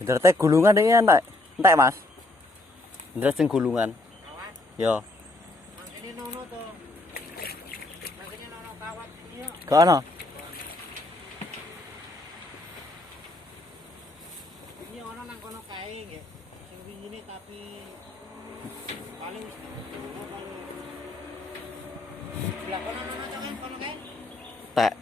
Ibaratnya gulungan ini entek. Entek, Mas. Ndres sing gulungan. Kawat. Yo. Mangkene nono to. Mangkene nono kawat iki yo. Gak ono. Ini ono nang kono kae nggih. Sing wingine tapi paling wis paling. Lah kono nono kan kono kae. Tek.